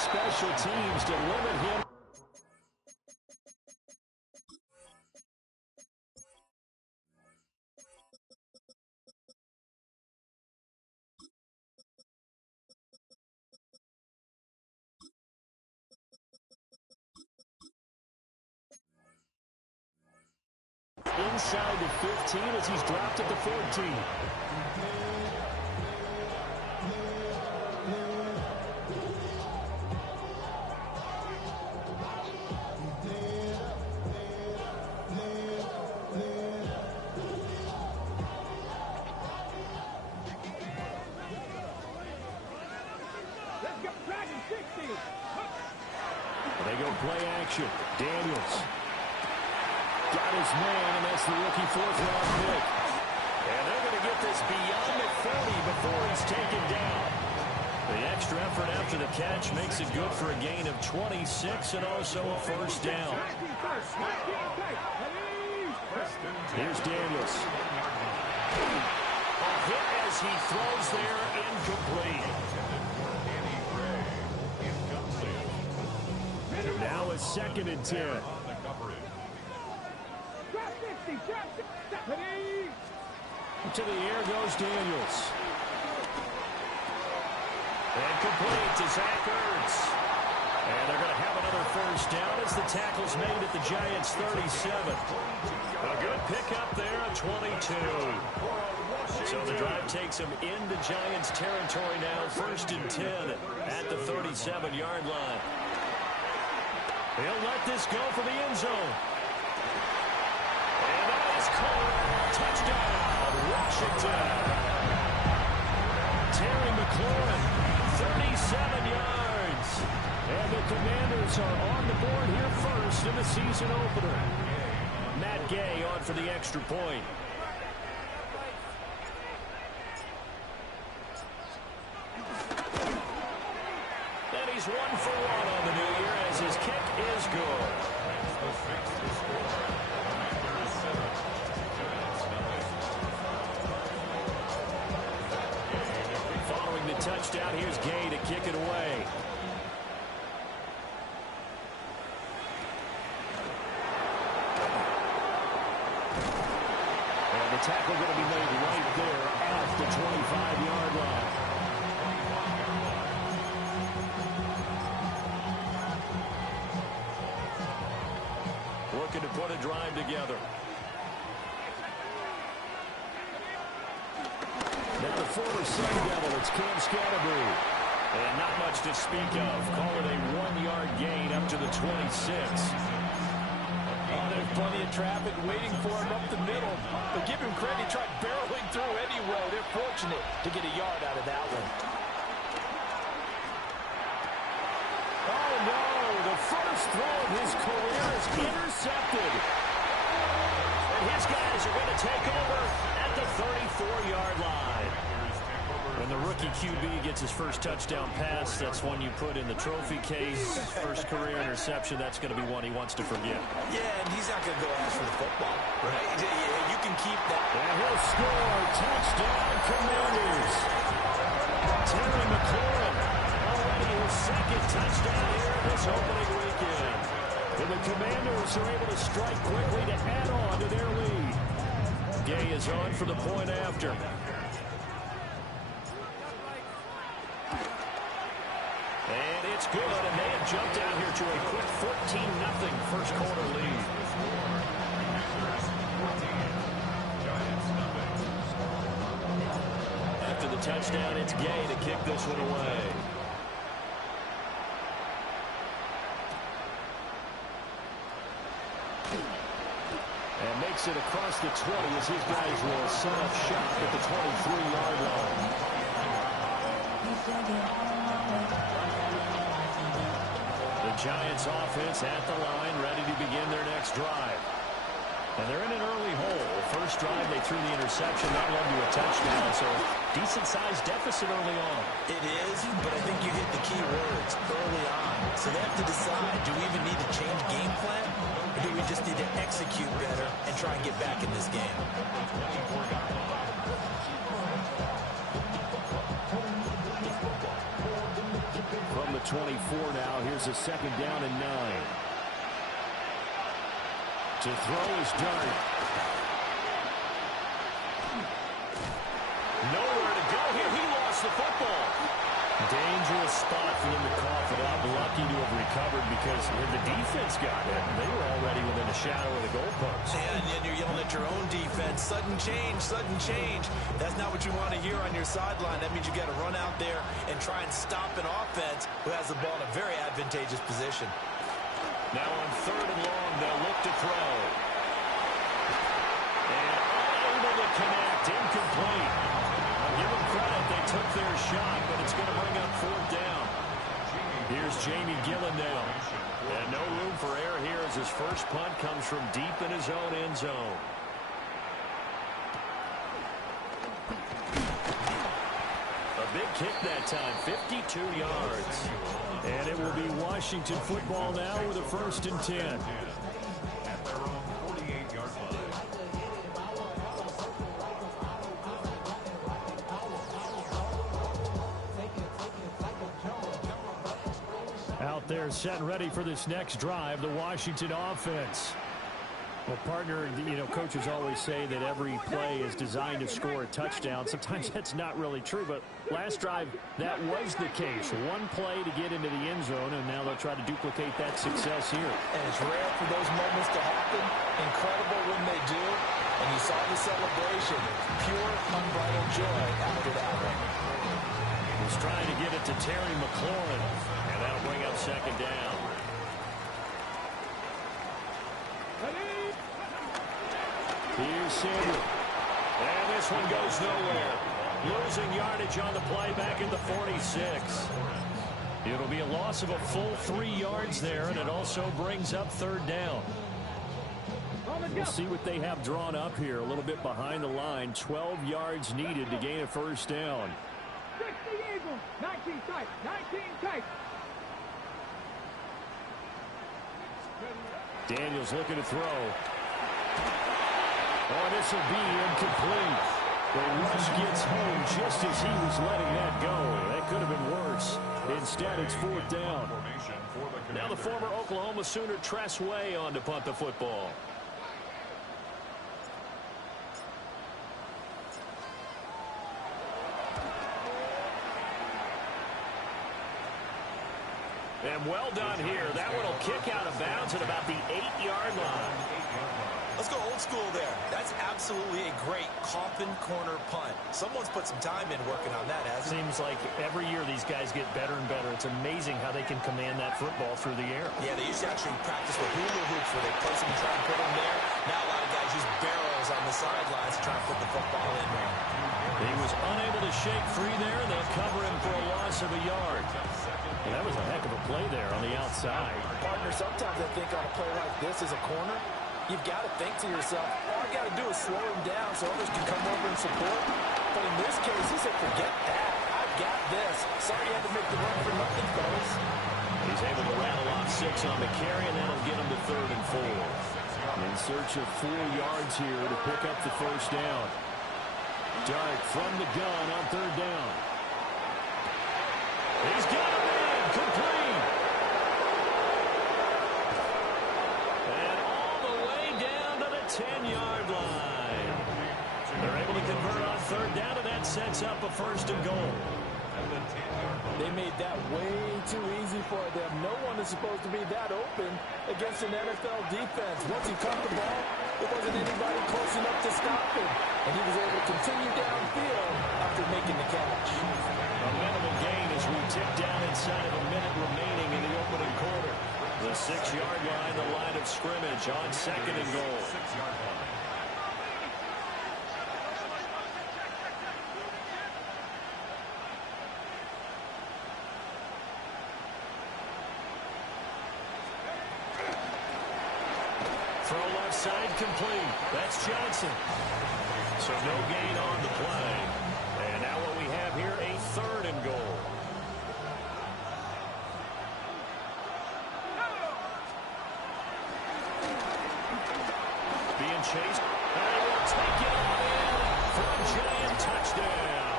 special teams to limit him. Inside the 15 as he's dropped at the 14. They go play action. Daniels. Got his man, and that's the rookie fourth-round pick. And they're going to get this beyond the 30 before he's taken down. The extra effort after the catch makes it good for a gain of 26 and also a first down. Here's Daniels. A hit as he throws there, incomplete. Now a 2nd and 10. To the air goes Daniels. And complete to Zach Ertz. And they're going to have another first down as the tackle's made at the Giants' 37. A good pickup there at 22. So the drive takes him into Giants territory now. 1st and 10 at the 37-yard line. He'll let this go for the end zone. And that is caught. Touchdown, Washington. Terry McLaurin, 37 yards. And the Commanders are on the board here first in the season opener. Matt Gay on for the extra point. And he's 1 for 1 on the new year as his kick is good. Following the touchdown, here's Gay to kick it away. And the tackle going to be made right there at the 25-yard line. Looking to put a drive together. Now the former Sun Devil, it's Cam Scatterbury. And not much to speak of. Call it a 1-yard gain up to the 26. Oh, there's plenty of traffic waiting for him up the middle. But give him credit, he tried barreling through anyway. They're fortunate to get a yard out of that one. Oh, no. The first throw of his career is intercepted. And his guys are going to take over at the 34-yard line. When the rookie QB gets his first touchdown pass, that's one you put in the trophy case. First career interception, that's going to be one he wants to forget. Yeah, and he's not going to go ask for the football, right? You can keep that. And he'll score. Touchdown, Commanders. Terry McLaurin, already his 2nd touchdown here this opening weekend. And the Commanders are able to strike quickly to add on to their lead. Gay is on for the point after. And it's good, and they have jumped out here to a quick 14-0 first quarter lead. After the touchdown, it's Gay to kick this one away. And makes it across the 20 as his guys will set up shop at the 23-yard line. The Giants offense at the line, ready to begin their next drive. And they're in an early hole. First drive, they threw the interception. That led to a touchdown, so decent-sized deficit early on. It is, but I think you hit the key words early on. So they have to decide, do we even need to change game plan? Or do we just need to execute better and try and get back in this game? From the at 24 now. Here's a second down and 9. To throw is Dart. Nowhere to go here. He lost the football. Dangerous spot for them to cough it up. Lucky to have recovered because when the defense got it, they were already within a shadow of the goalpost. And then you're yelling at your own defense. Sudden change, sudden change. That's not what you want to hear on your sideline. That means you got to run out there and try and stop an offense who has the ball in a very advantageous position. Now on 3rd and long, they'll look to throw. And unable to connect. Incomplete. I'll give them credit. They took their shot, but it's going to bring up 4th down. Here's Jamie Gillen now. And no room for error here as his first punt comes from deep in his own end zone. A big kick that time, 52 yards. And it will be Washington football now with a 1st and 10. At their own 48-yard line. Out there set and ready for this next drive, the Washington offense. Well, partner, coaches always say that every play is designed to score a touchdown. Sometimes that's not really true, but last drive, that was the case. One play to get into the end zone, and now they'll try to duplicate that success here. And it's rare for those moments to happen. Incredible when they do. And you saw the celebration. Pure, unbridled joy after that one. He's trying to get it to Terry McLaurin, and that'll bring up 2nd down. Here's Samuel. And this one goes nowhere. Losing yardage on the play back at the 46. It'll be a loss of a full 3 yards there, and it also brings up 3rd down. We'll see what they have drawn up here. A little bit behind the line. 12 yards needed to gain a 1st down. 60 Eagles, 19 tight, 19 tight. Daniels looking to throw. Oh, this will be incomplete. The rush gets home just as he was letting that go. That could have been worse. Instead, it's 4th down. Now the former Oklahoma Sooner Tress Way on to punt the football. And well done here. That one will kick out of bounds at about the 8-yard line. Let's go old school there. That's absolutely a great coffin corner punt. Someone's put some time in working on that, hasn't it? Seems like every year these guys get better and better. It's amazing how they can command that football through the air. Yeah, they used to actually practice with hula hoops where they place them and try and put them there. Now a lot of guys use barrels on the sidelines to try and put the football in there. He was unable to shake free there. They'll cover him for a loss of a yard. And that was a heck of a play there on the outside. Partner, sometimes I think on a play like this as a corner, you've got to think to yourself, all I got to do is slow him down so others can come over and support. But in this case, he said, forget that. I've got this. Sorry you had to make the run for nothing, fellas. He's able to rattle off 6 on the carry, and that'll get him to 3rd and 4. In search of 4 yards here to pick up the 1st down. Dart from the gun on 3rd down. He's got him in. Complete. And all the way down to the 10-yard line. They're able to convert on 3rd down, and that sets up a 1st and goal. They made that way too easy for them. No one is supposed to be that open against an NFL defense. Once he caught the ball, there wasn't anybody close enough to stop him. And he was able to continue downfield after making the catch. A minimal gain as we tick down inside of a minute remaining in the opening quarter. The 6-yard line, the line of scrimmage on 2nd and goal. 6-yard line. Throw left side complete. That's Johnson. So no gain on the play. And now what we have here, a 3rd and goal. Being chased. And he will take it on in for a giant touchdown.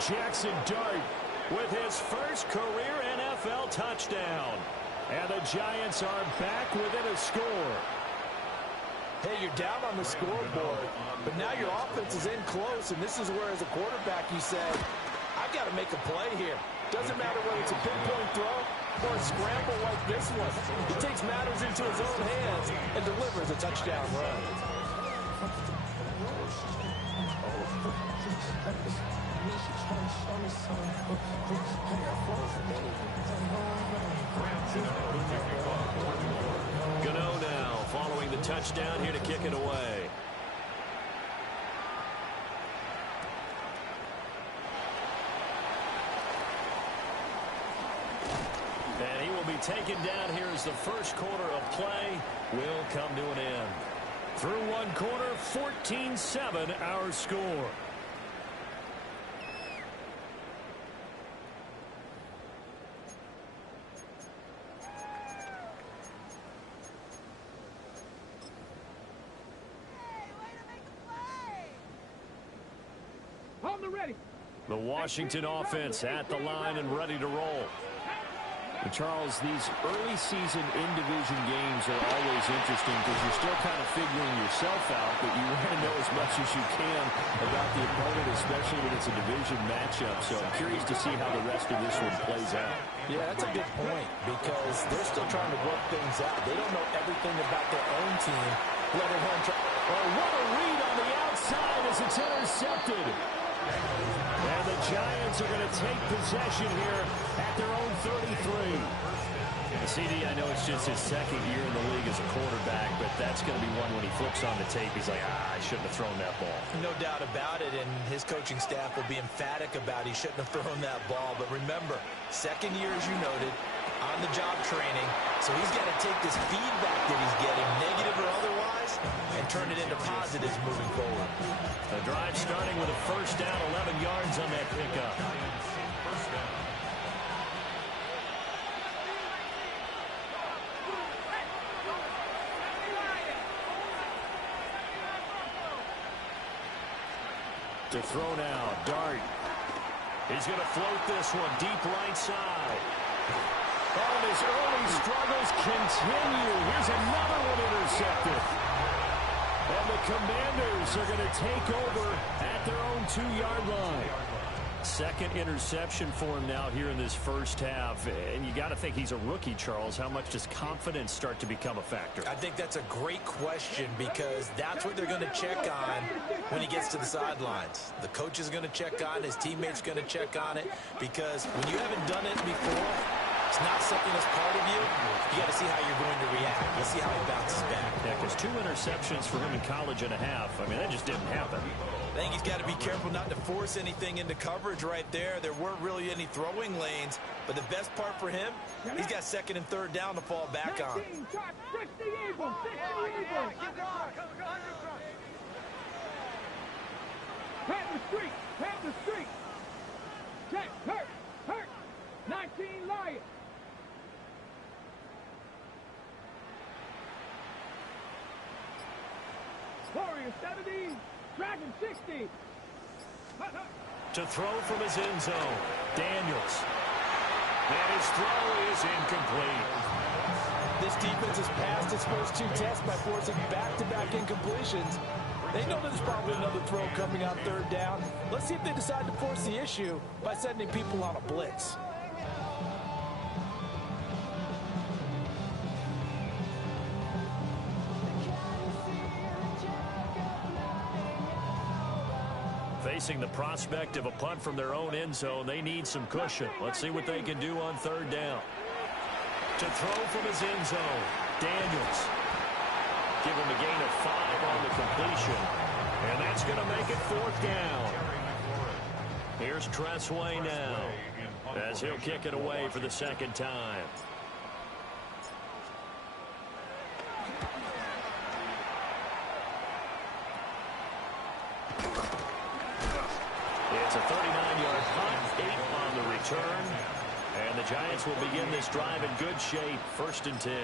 Jackson Dart with his first career NFL touchdown. And the Giants are back within a score. Hey, you're down on the scoreboard, but now your offense is in close, and this is where, as a quarterback, you say, I've got to make a play here. Doesn't matter whether it's a pinpoint throw or a scramble like this one. He takes matters into his own hands and delivers a touchdown run. Gano now following the touchdown here to kick it away. And he will be taken down here as the first quarter of play will come to an end. Through one quarter, 14-7 our score. The Washington offense at the line and ready to roll. And Charles, these early season in-division games are always interesting because you're still kind of figuring yourself out, but you want to know as much as you can about the opponent, especially when it's a division matchup. So I'm curious to see how the rest of this one plays out. Yeah, that's a good point because they're still trying to work things out. They don't know everything about their own team, let alone try. Oh, what a read on the outside as it's intercepted. And the Giants are going to take possession here at their own 33. CD, I know it's just his second year in the league as a quarterback, but that's going to be one when he flips on the tape. He's like, I shouldn't have thrown that ball. No doubt about it, and his coaching staff will be emphatic about he shouldn't have thrown that ball. But remember, second year, as you noted, on-the-job training, so he's got to take this feedback that he's getting, negative or otherwise, and turn it into positives moving forward. The drive starting with a first down, 11 yards on that pickup. To throw now, Dart. He's going to float this one deep right side. And his early struggles continue. Here's another one intercepted. And the Commanders are going to take over at their own 2-yard line. Second interception for him now here in this first half. And you got to think he's a rookie, Charles. How much does confidence start to become a factor? I think that's a great question because that's what they're going to check on when he gets to the sidelines. The coach is going to check on, his teammates going to check on it because when you haven't done it before, it's not something that's part of you. You got to see how you're going to react. You'll see how he bounces back. Yeah, because 2 interceptions for him in college and a half. I mean, that just didn't happen. I think he's got to be careful not to force anything into coverage right there. There weren't really any throwing lanes, but the best part for him, he's got second and third down to fall back on. Panther streak. Check, hurt. 19 Lions. Warrior 70, Dragon 60. To throw from his end zone, Daniels. And his throw is incomplete. This defense has passed its first 2 tests by forcing back-to-back incompletions. They know there's probably another throw coming on third down. Let's see if they decide to force the issue by sending people on a blitz. Facing the prospect of a punt from their own end zone, they need some cushion. Let's see what they can do on third down. To throw from his end zone, Daniels. Give him a gain of 5 on the completion. And that's going to make it 4th down. Here's Tressway now as he'll kick it away for the second time. It's a 39-yard punt, 8 on the return. And the Giants will begin this drive in good shape, 1st and 10.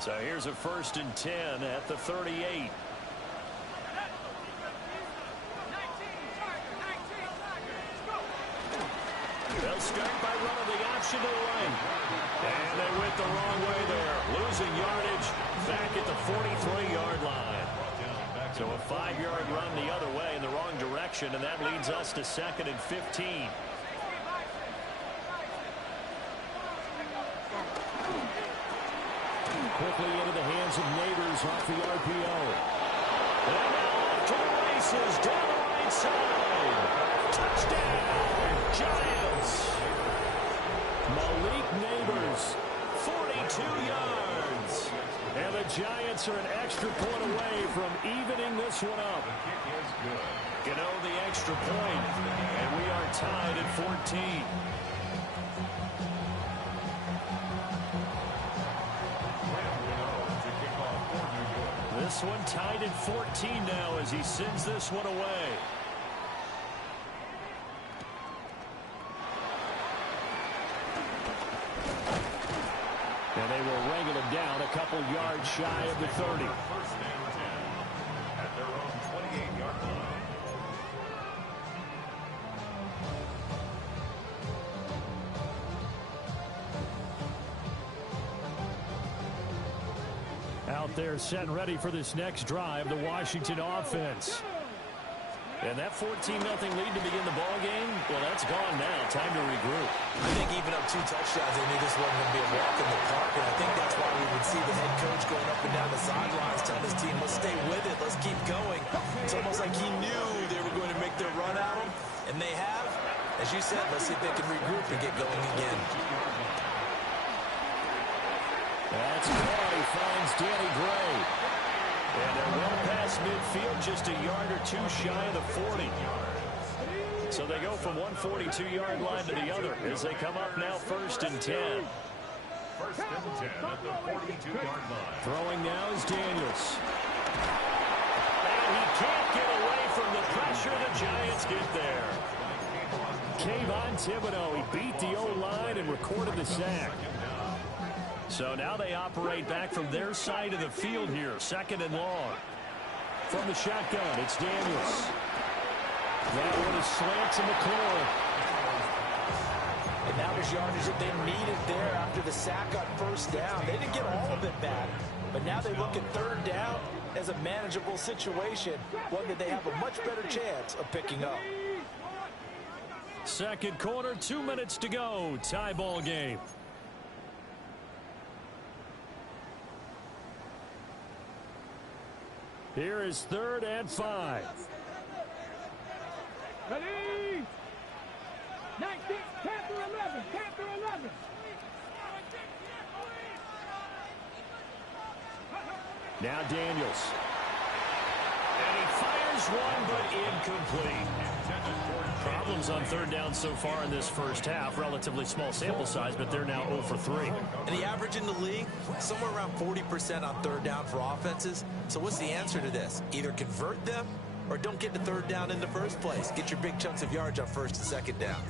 So here's a 1st and 10 at the 38. They'll start by running the option to the right. And they went the wrong way there. Losing yardage back at the 43-yard line. So a 5-yard run the other way in the wrong direction, and that leads us to 2nd and 15. Quickly into the hands of Neighbors off the RPO. And now off to the races down the right side. Touchdown, Giants. Malik Neighbors, 42 yards. And the Giants are an extra point away from evening this one up. Gano the extra point, and we are tied at 14. This one tied at 14 now as he sends this one away. And they will wrangle him down a couple yards shy of the 30. First and 10 at their own 28-yard line. Out there set and ready for this next drive, the Washington offense. And that 14-0 lead to begin the ball game, well, that's gone now. Time to regroup. I think even up 2 touchdowns, they knew this wasn't going to be a walk in the park, and I think that's why we would see the head coach going up and down the sidelines telling his team, let's stay with it, let's keep going. It's almost like he knew they were going to make their run at him, and they have. As you said, let's see if they can regroup and get going again. That's caught. He finds Danny Gray. And they're well past midfield, just a yard or two shy of the 40. So they go from one 42-yard line to the other as they come up now 1st and 10. 1st and 10 at the 42-yard line. Throwing now is Daniels. And he can't get away from the pressure. The Giants get there. Kayvon Thibodeau, he beat the O-line and recorded the sack. So now they operate back from their side of the field here. 2nd and long. From the shotgun, it's Daniels. That one is slant to McClure. And now there's yardage that they needed there after the sack on 1st down. They didn't get all of it back, but now they look at 3rd down as a manageable situation, one that they have a much better chance of picking up. 2nd quarter, 2 minutes to go. Tie ball game. Here is 3rd and 5. Ready? 19, 10 through 11, 10 through 11. Now Daniels. And he fires one, but incomplete. Problems on 3rd down so far in this first half. Relatively small sample size, but they're now 0 for 3. And the average in the league, somewhere around 40% on 3rd down for offenses. So what's the answer to this? Either convert them or don't get to 3rd down in the first place. Get your big chunks of yards on 1st and 2nd down.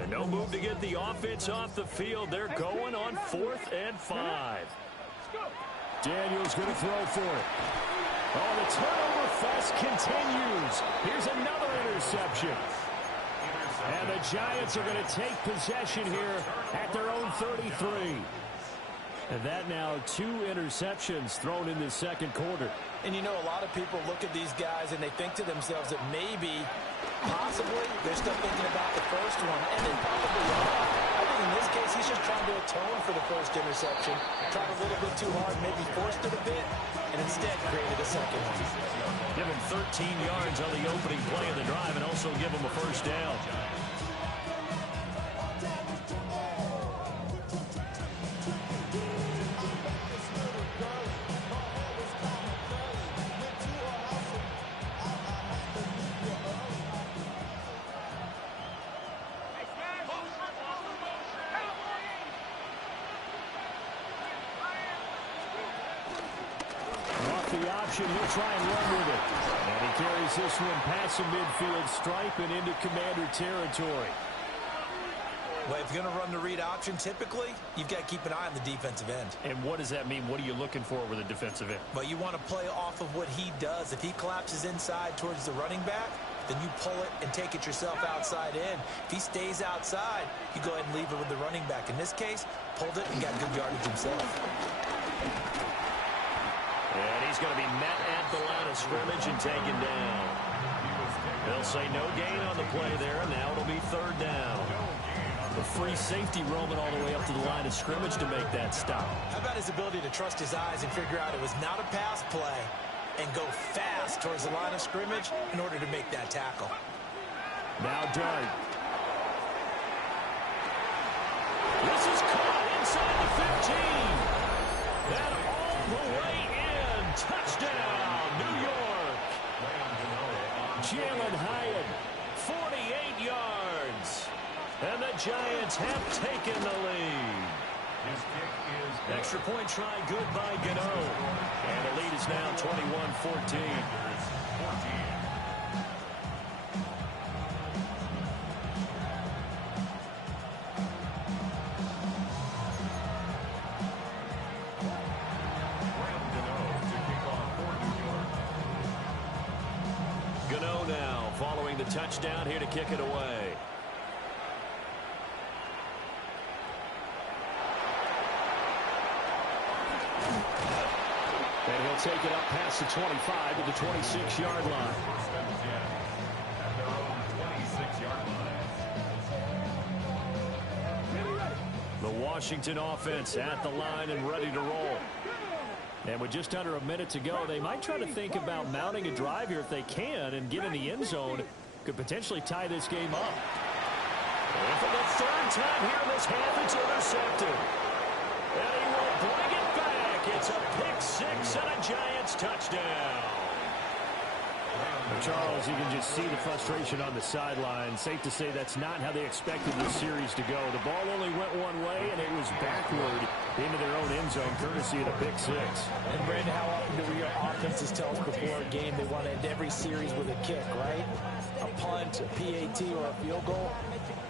And no move to get the offense off the field. They're going on 4th and 5. Daniels going to throw for it. Oh, the turnover fest continues. Here's another interception. And the Giants are going to take possession here at their own 33. And that now 2 interceptions thrown in the 2nd quarter. And you know, a lot of people look at these guys and they think to themselves that maybe, possibly, they're still thinking about the first one. And they probably are. I think in this case, he's just trying to atone for the first interception. Tried a little bit too hard, maybe forced it a bit, and instead created a 2nd one. Give him 13 yards on the opening play of the drive and also give him a 1st down. He'll try and run with it. And he carries this one past the midfield stripe and into Commander territory. Well, if you're going to run the read option, typically, you've got to keep an eye on the defensive end. And what does that mean? What are you looking for with a defensive end? But you want to play off of what he does. If he collapses inside towards the running back, then you pull it and take it yourself outside in. If he stays outside, you go ahead and leave it with the running back. In this case, pulled it and got good yardage himself. And he's going to be met at the line of scrimmage and taken down. They'll say no gain on the play there, and now it'll be third down. The free safety roaming all the way up to the line of scrimmage to make that stop. How about his ability to trust his eyes and figure out it was not a pass play and go fast towards the line of scrimmage in order to make that tackle. Now Dart. This is caught inside the 15. And all the way in. Touchdown, New York. Jalen Hyatt, 48 yards. And the Giants have taken the lead. Extra point try good by Gano. And the lead is now 21-14. Gano now following the touchdown here to kick it away. And he'll take it up past the 25 to the 26-yard line. The Washington offense at the line and ready to roll. And with just under a minute to go, they might try to think about mounting a drive here if they can and get in the end zone. Could potentially tie this game up. And for the third time here in this half, it's intercepted. And he will bring it back. It's a pick six and a Giants touchdown. Charles, you can just see the frustration on the sideline. Safe to say that's not how they expected this series to go. The ball only went one way, and it was backward into their own end zone, courtesy of the pick six. And, Brandon, how often do we hear offenses tell us before a game they want to end every series with a kick, right? A punt, a PAT, or a field goal.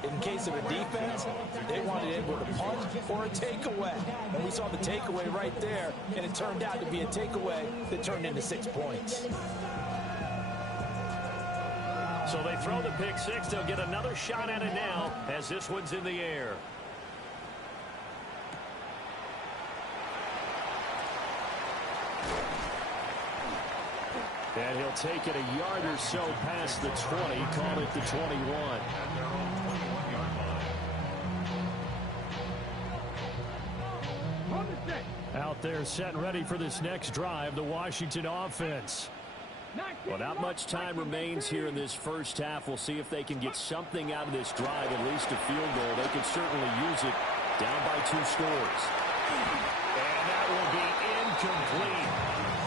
In case of a defense, they want to end with a punt or a takeaway. And we saw the takeaway right there, and it turned out to be a takeaway that turned into 6 points. So they throw the pick six. They'll get another shot at it now as this one's in the air. And he'll take it a yard or so past the 20, call it the 21. Out there set and ready for this next drive, the Washington offense. Well, not much time remains here in this first half. We'll see if they can get something out of this drive, at least a field goal. They could certainly use it down by 2 scores. And that will be incomplete.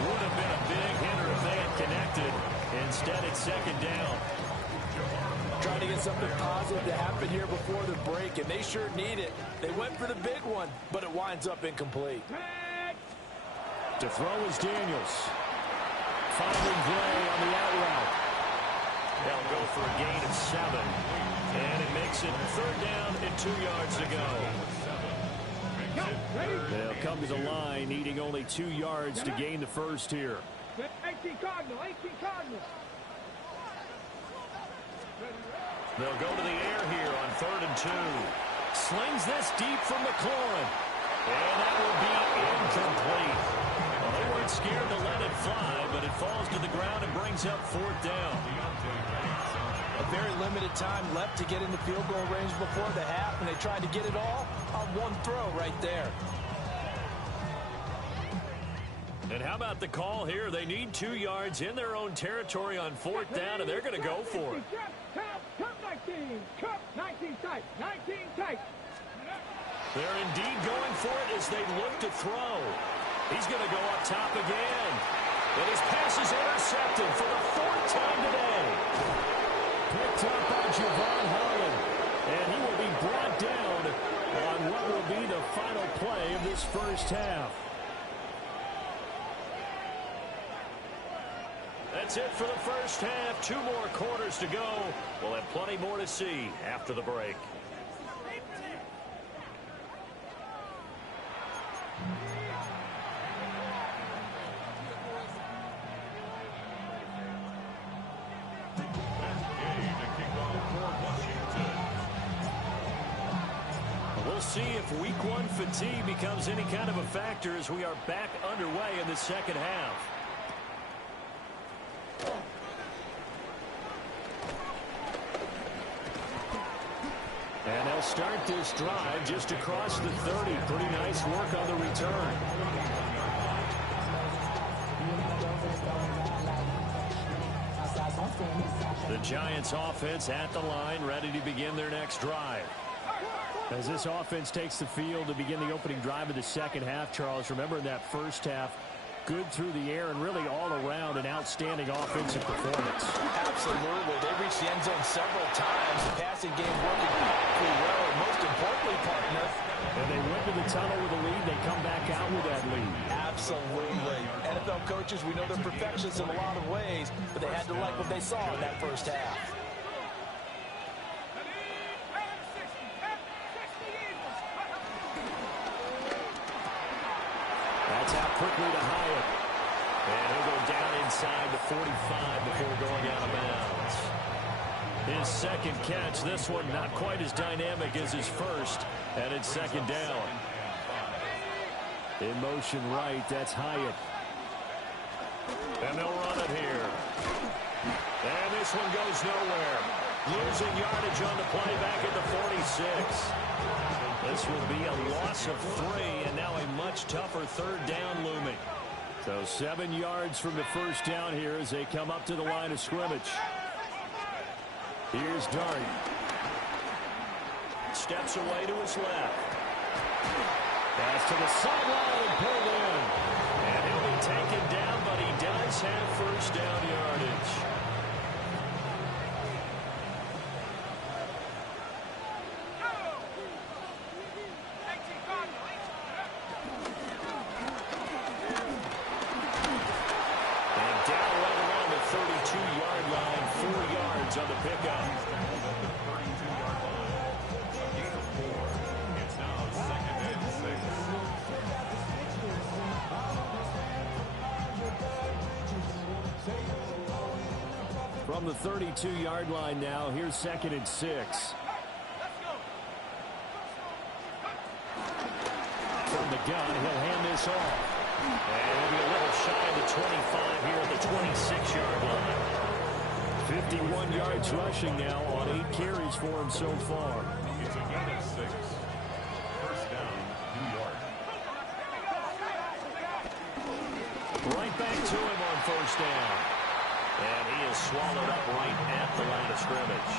Would have been a big hitter if they had connected. Instead, it's second down. Trying to get something positive to happen here before the break, and they sure need it. They went for the big one, but it winds up incomplete. To throw is Daniels. Finding Gray on the out route. They'll go for a gain of 7. And it makes it third down and 2 yards to go. They'll come to the line, needing only 2 yards to gain the first here. 18 Cardinal, 18 Cardinal. They'll go to the air here on 3rd and 2. Slings this deep from McLaurin. And that will be incomplete. Well, they weren't scared to let it fly, but it falls to the ground and brings up 4th down. A very limited time left to get into field goal range before the half, and they tried to get it all on one throw right there. And how about the call here? They need 2 yards in their own territory on 4th down, and they're going to go for it. Cup 19. Cup 19 tight. 19 tight. They're indeed going for it as they look to throw. He's going to go up top again. And his pass is intercepted for the 4th time today. Picked up by Javon Holland. And he will be brought down on what will be the final play of this first half. That's it for the first half. 2 more quarters to go. We'll have plenty more to see after the break. We'll see if week one fatigue becomes any kind of a factor as we are back underway in the second half. And they'll start this drive just across the 30. Pretty nice work on the return. The Giants offense at the line, ready to begin their next drive. As this offense takes the field to begin the opening drive of the second half, Charles, remember in that first half, good through the air and really all around an outstanding offensive performance. Absolutely. They reached the end zone several times. The passing game working pretty well. And most importantly, partner. And they went to the tunnel with a lead. They come back out with that lead. Absolutely. NFL coaches, we know they're perfectionists in a lot of ways, but they had to like what they saw in that first half. That's out quickly to Hyatt. And he'll go down inside the 45 before going out of bounds. His second catch, this one not quite as dynamic as his first, and it's second down. In motion right, that's Hyatt. And they'll run it here. And this one goes nowhere. Losing yardage on the play back at the 46. This will be a loss of 3, and now a much tougher third down looming. So 7 yards from the first down here as they come up to the line of scrimmage. Here's Dart. Steps away to his left. Pass to the sideline and pulled in. And he'll be taken down, but he does have first down yardage. On the pickup. It's now 2nd and 6. From the 32-yard line now, here's 2nd and 6. From the gun, he'll hand this off. And he'll be a little shy of the 25 here at the 26-yard line. 51 yards rushing now on 8 carries for him so far. It's a gain of 6. First down, New York. Right back to him on first down. And he is swallowed up right at the line of scrimmage.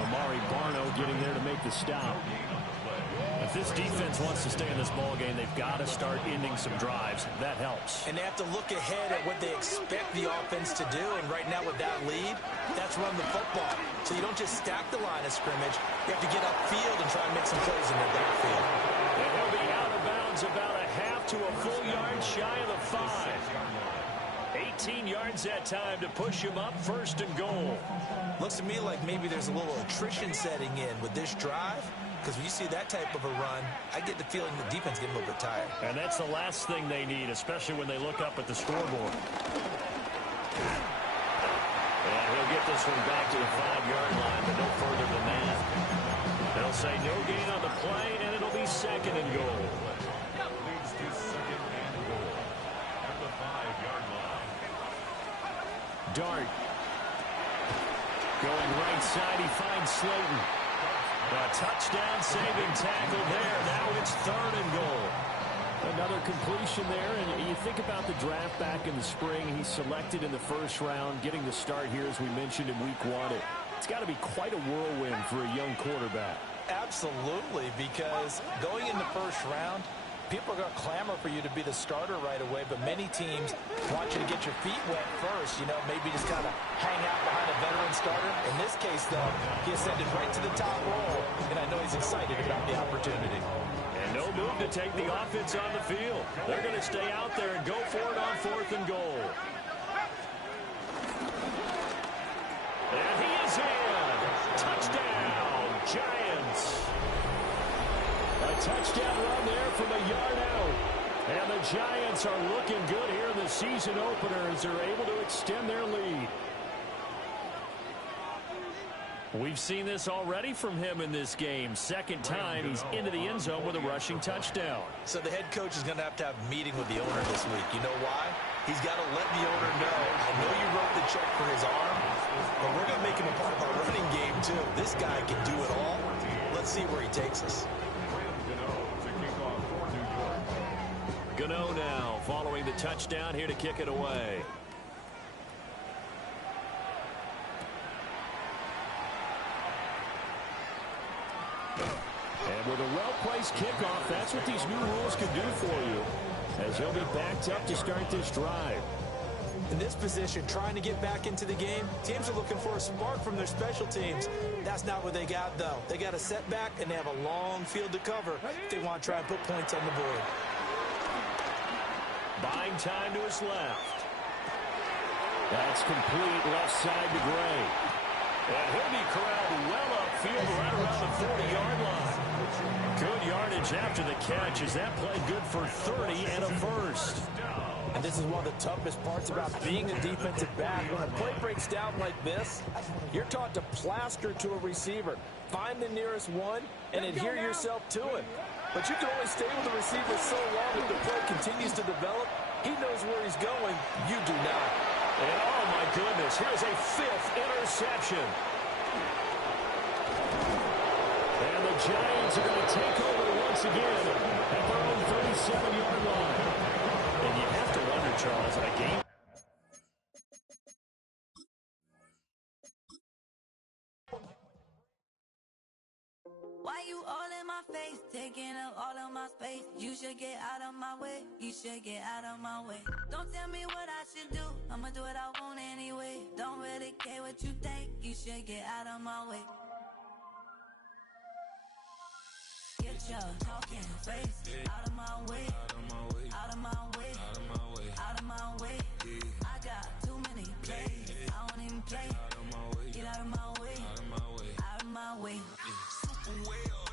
Amari Barno getting there to make the stop. If this defense wants to stay in this ballgame, they've got to start ending some drives. That helps. And they have to look ahead at what they expect the offense to do. And right now with that lead, that's run the football. So you don't just stack the line of scrimmage. You have to get upfield and try and make some plays in their backfield. And he'll be out of bounds about a half to a full yard shy of the 5. 18 yards that time to push him up, first and goal. Looks to me like maybe there's a little attrition setting in with this drive. Because when you see that type of a run, I get the feeling the defense getting a little bit tired. And that's the last thing they need, especially when they look up at the scoreboard. And he'll get this one back to the 5-yard line, but no further than that. They'll say no gain on the play, and it'll be 2nd and goal. Leads to 2nd and goal at the 5-yard line. Dart. Going right side, he finds Slayton. A touchdown saving tackle there. Now it's 3rd and goal. Another completion there, and you think about the draft back in the spring. He's selected in the first round, getting the start here, as we mentioned in week 1. It's got to be quite a whirlwind for a young quarterback. Absolutely, because going in the first round, people are going to clamor for you to be the starter right away, but many teams want you to get your feet wet first, you know, maybe just kind of hang out behind a veteran starter. In this case, though, he ascended right to the top role, and I know he's excited about the opportunity. And no move to take the offense on the field. They're going to stay out there and go for it on 4th and goal. And he is in. Touchdown, Giants. A touchdown run there from a yard out. And the Giants are looking good here in the season opener as they're able to extend their lead. We've seen this already from him in this game. Second time he's into the end zone with a rushing touchdown. So the head coach is going to have a meeting with the owner this week. You know why? He's got to let the owner know, I know you wrote the check for his arm, but we're going to make him a part of our running game too. This guy can do it all. Let's see where he takes us. Gano now following the touchdown, here to kick it away. And with a well-placed kickoff, that's what these new rules can do for you, as he'll be backed up to start this drive. In this position, trying to get back into the game, teams are looking for a spark from their special teams. That's not what they got, though. They got a setback, and they have a long field to cover if they want to try and put points on the board. Buying time to his left. That's complete left side to Gray. And he'll be corralled well upfield right around the 40-yard line. Good yardage after the catch as that play good for 30 and a first. And this is one of the toughest parts about being a defensive back. When a play breaks down like this, you're taught to plaster to a receiver. Find the nearest one and adhere yourself to it. But you can only stay with the receiver so long if the play continues to develop. He knows where he's going. You do not. And oh my goodness, here's a 5th interception. And the Giants are going to take over once again at their own 37-yard line. And you have to wonder, Charles, in a game. Why you all in my face, taking up all of my space? You should get out of my way, you should get out of my way. Don't tell me what I should do, I'ma do what I want anyway. Don't really care what you think, you should get out of my way. Get your talking face out of my way, out of my way, out of my way. I got too many plays, I don't even play. Get out of my way, out of my way. Super well.